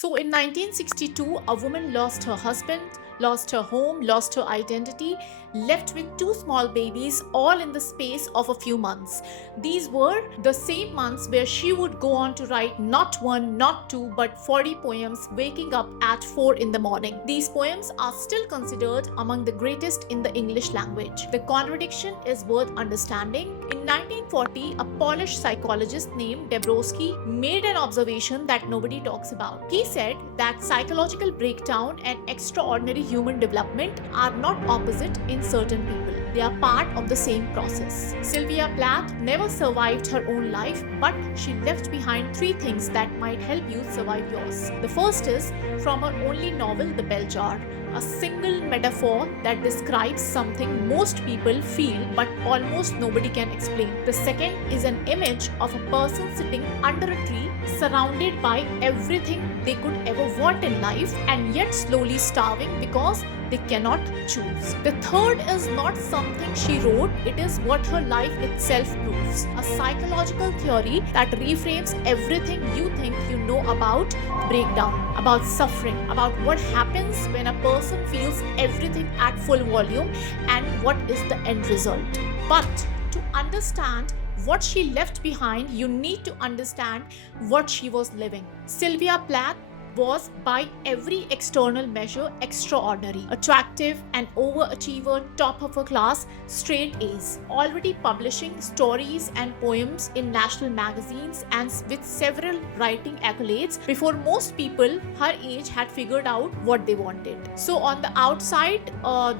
So in 1962, a woman lost her husband, lost her home, lost her identity, left with two small babies, all in the space of a few months. These were the same months where she would go on to write not one, not two, but 40 poems, waking up at 4 in the morning. These poems are still considered among the greatest in the English language. The contradiction is worth understanding. In 1940, a Polish psychologist named Dabrowski made an observation that nobody talks about. He said that psychological breakdown and extraordinary human development are not opposite in certain people. They are part of the same process. Sylvia Plath never survived her own life, but she left behind three things that might help you survive yours. The first is from her only novel, The Bell Jar, a single metaphor that describes something most people feel but almost nobody can explain. The second is an image of a person sitting under a tree surrounded by everything they could ever want in life and yet slowly starving because they cannot choose. The third is not something she wrote, it is what her life itself proves. A psychological theory that reframes everything you think you know about breakdown, about suffering, about what happens when a person feels everything at full volume and what is the end result. But to understand what she left behind, you need to understand what she was living. Sylvia Plath was by every external measure extraordinary, attractive, an overachiever, top of her class, straight A's, already publishing stories and poems in national magazines and with several writing accolades before most people her age had figured out what they wanted. So on the outside,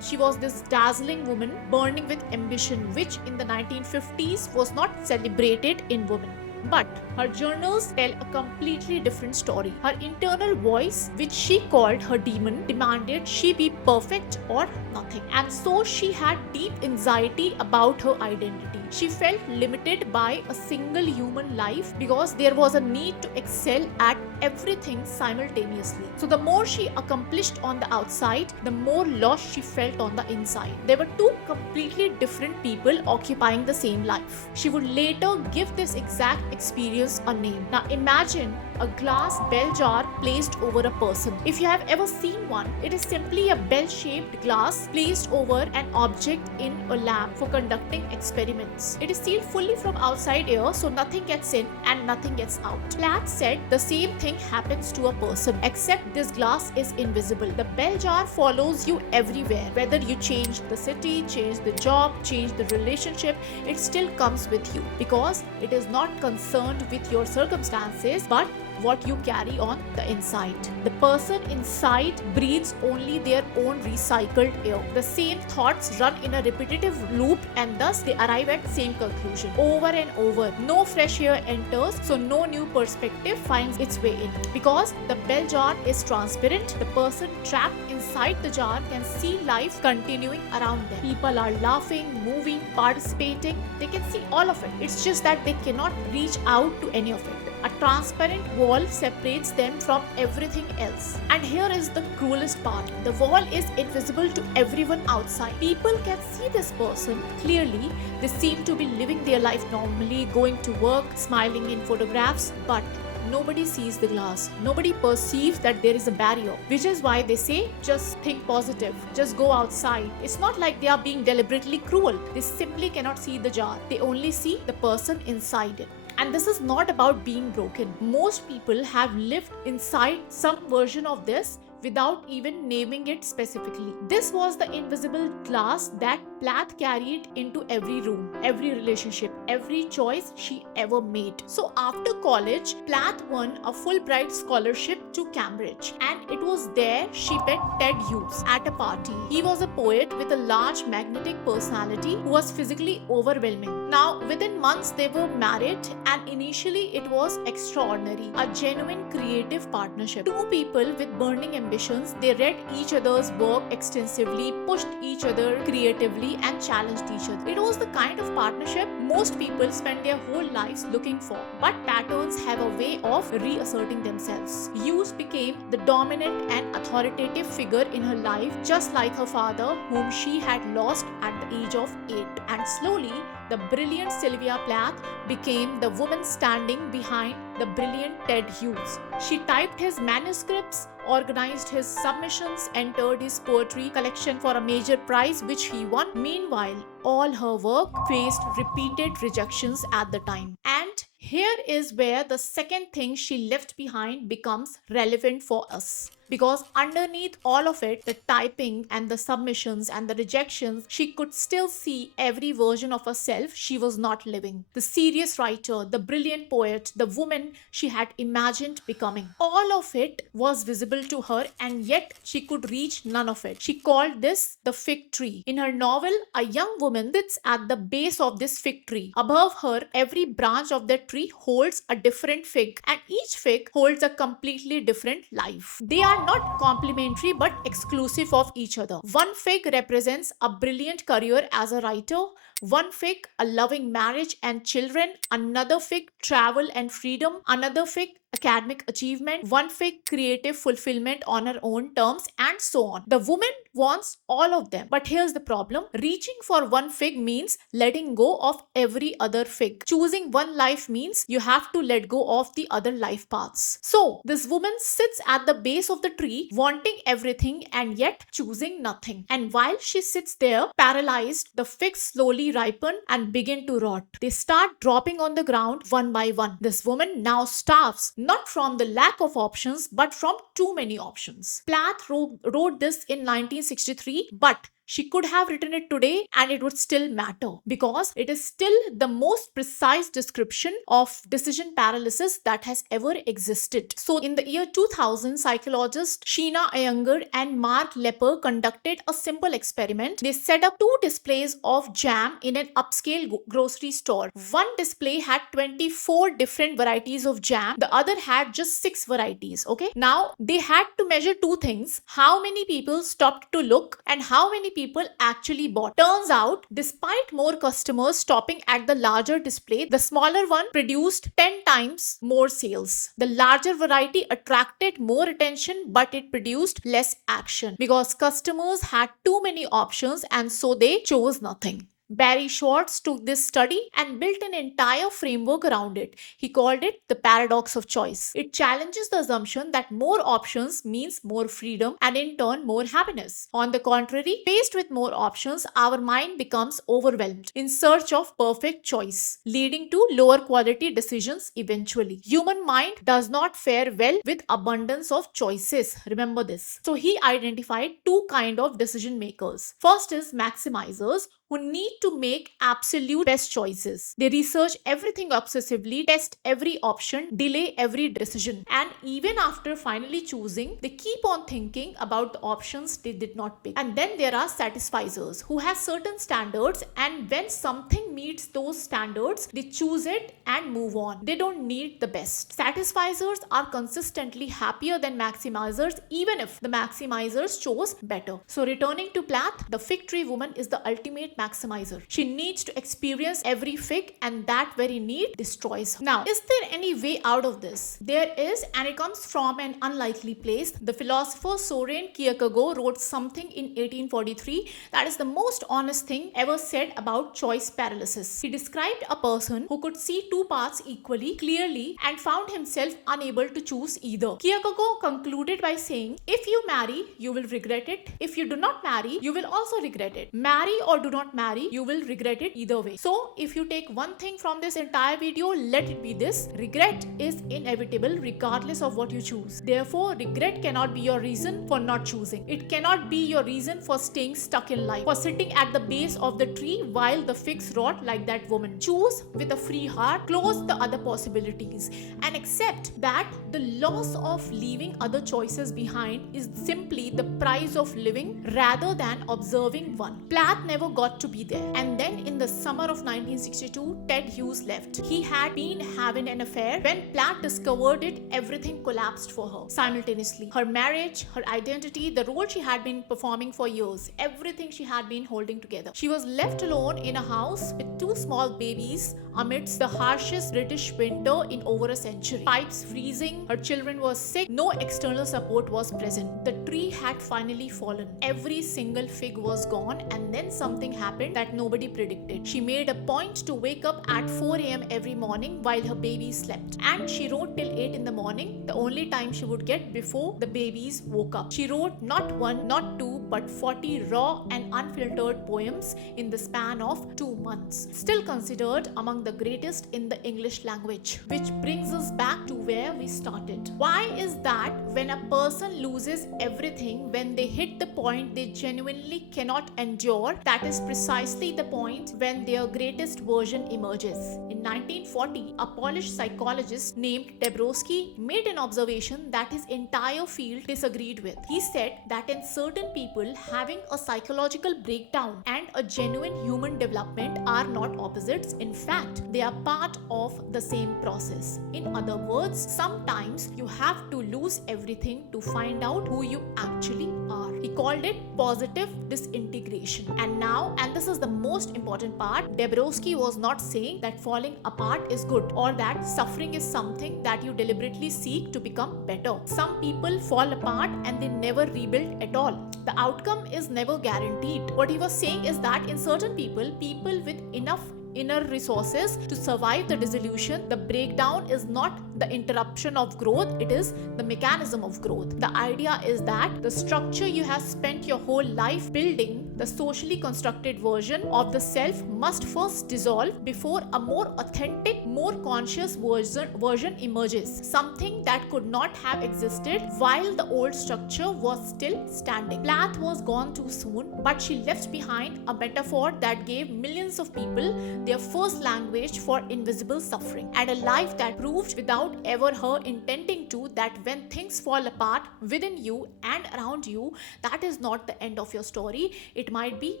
she was this dazzling woman burning with ambition, which in the 1950s was not celebrated in women. But her journals tell a completely different story. Her internal voice, which she called her demon, demanded she be perfect or nothing. And so she had deep anxiety about her identity. She felt limited by a single human life because there was a need to excel at everything simultaneously. So the more she accomplished on the outside, the more lost she felt on the inside. There were two completely different people occupying the same life. She would later give this exact experience a name. Now imagine a glass bell jar placed over a person. If you have ever seen one, it is simply a bell-shaped glass placed over an object in a lab for conducting experiments. It is sealed fully from outside air so nothing gets in and nothing gets out. Plath said the same thing happens to a person, except this glass is invisible. The bell jar follows you everywhere. Whether you change the city, change the job, change the relationship, it still comes with you because it is not concerned with your circumstances but what you carry on the inside. The person inside breathes only their own recycled air. The same thoughts run in a repetitive loop and thus they arrive at same conclusion over and over. No fresh air enters, so no new perspective finds its way in. Because the bell jar is transparent, the person trapped inside the jar can see life continuing around them. People are laughing, moving, participating. They can see all of it. It's just that they cannot reach out to any of it. A transparent wall separates them from everything else. And here is the cruelest part. The wall is invisible to everyone outside. People can see this person clearly. They seem to be living their life normally, going to work, smiling in photographs, but nobody sees the glass. Nobody perceives that there is a barrier, which is why they say, just think positive, just go outside. It's not like they are being deliberately cruel. They simply cannot see the jar. They only see the person inside it. And this is not about being broken. Most people have lived inside some version of this without even naming it specifically. This was the invisible glass that Plath carried into every room, every relationship, every choice she ever made. So after college, Plath won a Fulbright scholarship to Cambridge, and it was there she met Ted Hughes at a party. He was a poet with a large magnetic personality who was physically overwhelming. Now, within months they were married, and initially it was extraordinary, a genuine creative partnership. Two people with burning ambitions, they read each other's work extensively, pushed each other creatively and challenged each other. It was the kind of partnership most people spend their whole lives looking for, but patterns have a way of reasserting themselves. Hughes became the dominant and authoritative figure in her life, just like her father, whom she had lost at the age of 8. And slowly, the brilliant Sylvia Plath became the woman standing behind the brilliant Ted Hughes. She typed his manuscripts, organized his submissions, entered his poetry collection for a major prize which he won. Meanwhile, all her work faced repeated rejections at the time. And here is where the second thing she left behind becomes relevant for us. Because underneath all of it, the typing and the submissions and the rejections, she could still see every version of herself she was not living. The serious writer, the brilliant poet, the woman she had imagined becoming. All of it was visible to her, and yet she could reach none of it. She called this the fig tree. In her novel, a young woman sits at the base of this fig tree. Above her, every branch of the tree holds a different fig, and each fig holds a completely different life. They are not complementary but exclusive of each other. One fig represents a brilliant career as a writer, one fig a loving marriage and children, another fig travel and freedom, another fig academic achievement, one fig creative fulfillment on her own terms, and so on. The woman wants all of them. But here's the problem. Reaching for one fig means letting go of every other fig. Choosing one life means you have to let go of the other life paths. So, this woman sits at the base of the tree, wanting everything and yet choosing nothing. And while she sits there, paralyzed, the figs slowly ripen and begin to rot. They start dropping on the ground one by one. This woman now starves, not from the lack of options, but from too many options. Plath wrote this in 1963, but she could have written it today and it would still matter because it is still the most precise description of decision paralysis that has ever existed. So in the year 2000, psychologists Sheena Iyengar and Mark Lepper conducted a simple experiment. They set up two displays of jam in an upscale grocery store. One display had 24 different varieties of jam. The other had just 6 varieties. Okay. Now they had to measure two things: how many people stopped to look and how many people actually bought. Turns out, despite more customers stopping at the larger display, the smaller one produced 10 times more sales. The larger variety attracted more attention, but it produced less action because customers had too many options and so they chose nothing. Barry Schwartz took this study and built an entire framework around it. He called it the paradox of choice. It challenges the assumption that more options means more freedom and in turn more happiness. On the contrary, faced with more options, our mind becomes overwhelmed in search of perfect choice, leading to lower quality decisions eventually. Human mind does not fare well with abundance of choices. Remember this. So he identified two kinds of decision makers. First is maximizers, who need to make absolute best choices. They research everything obsessively, test every option, delay every decision, and even after finally choosing, they keep on thinking about the options they did not pick. And then there are satisficers who have certain standards, and when something meets those standards, they choose it and move on. They don't need the best. Satisficers are consistently happier than maximizers, even if the maximizers chose better. So returning to Plath, the fig tree woman is the ultimate maximizer. She needs to experience every fig, and that very need destroys her. Now, is there any way out of this? There is, and it comes from an unlikely place. The philosopher Soren Kierkegaard wrote something in 1843 that is the most honest thing ever said about choice paralysis. He described a person who could see two paths equally clearly and found himself unable to choose either. Kierkegaard concluded by saying, if you marry, you will regret it. If you do not marry, you will also regret it. Marry or do not marry, you will regret it either way. So if you take one thing from this entire video, let it be this: regret is inevitable regardless of what you choose. Therefore, regret cannot be your reason for not choosing. It cannot be your reason for staying stuck in life, for sitting at the base of the tree while the figs rot like that woman. Choose with a free heart, close the other possibilities, and accept that the loss of leaving other choices behind is simply the price of living rather than observing one. Plath never got to be there. And then in the summer of 1962, Ted Hughes left. He had been having an affair. When Plath discovered it, everything collapsed for her simultaneously. Her marriage, her identity, the role she had been performing for years, everything she had been holding together. She was left alone in a house with two small babies, amidst the harshest British winter in over a century. Pipes freezing, her children were sick, no external support was present. The tree had finally fallen. Every single fig was gone, and then something happened that nobody predicted. She made a point to wake up at 4 a.m. every morning while her baby slept. And she wrote till 8 in the morning, the only time she would get before the babies woke up. She wrote not one, not two, but 40 raw and unfiltered poems in the span of 2 months. Still considered among the greatest in the English language. Which brings us back to where we started. Why is that when a person loses everything, when they hit the point they genuinely cannot endure, that is precisely the point when their greatest version emerges? In 1940, a Polish psychologist named Dabrowski made an observation that his entire field disagreed with. He said that in certain people, having a psychological breakdown and a genuine human development are not opposites. In fact, they are part of the same process. In other words, sometimes you have to lose everything to find out who you actually are. He called it positive disintegration. And now, and this is the most important part, Dabrowski was not saying that falling apart is good or that suffering is something that you deliberately seek to become better. Some people fall apart and they never rebuild at all. The outcome is never guaranteed. What he was saying is that in certain people with enough inner resources to survive the dissolution, the breakdown is not the interruption of growth, it is the mechanism of growth. The idea is that the structure you have spent your whole life building, the socially constructed version of the self, must first dissolve before a more authentic, more conscious version emerges. Something that could not have existed while the old structure was still standing. Plath was gone too soon, but she left behind a metaphor that gave millions of people their first language for invisible suffering, and a life that proved without ever her intending to that when things fall apart within you and around you, that is not the end of your story. It might be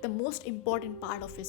the most important part of it.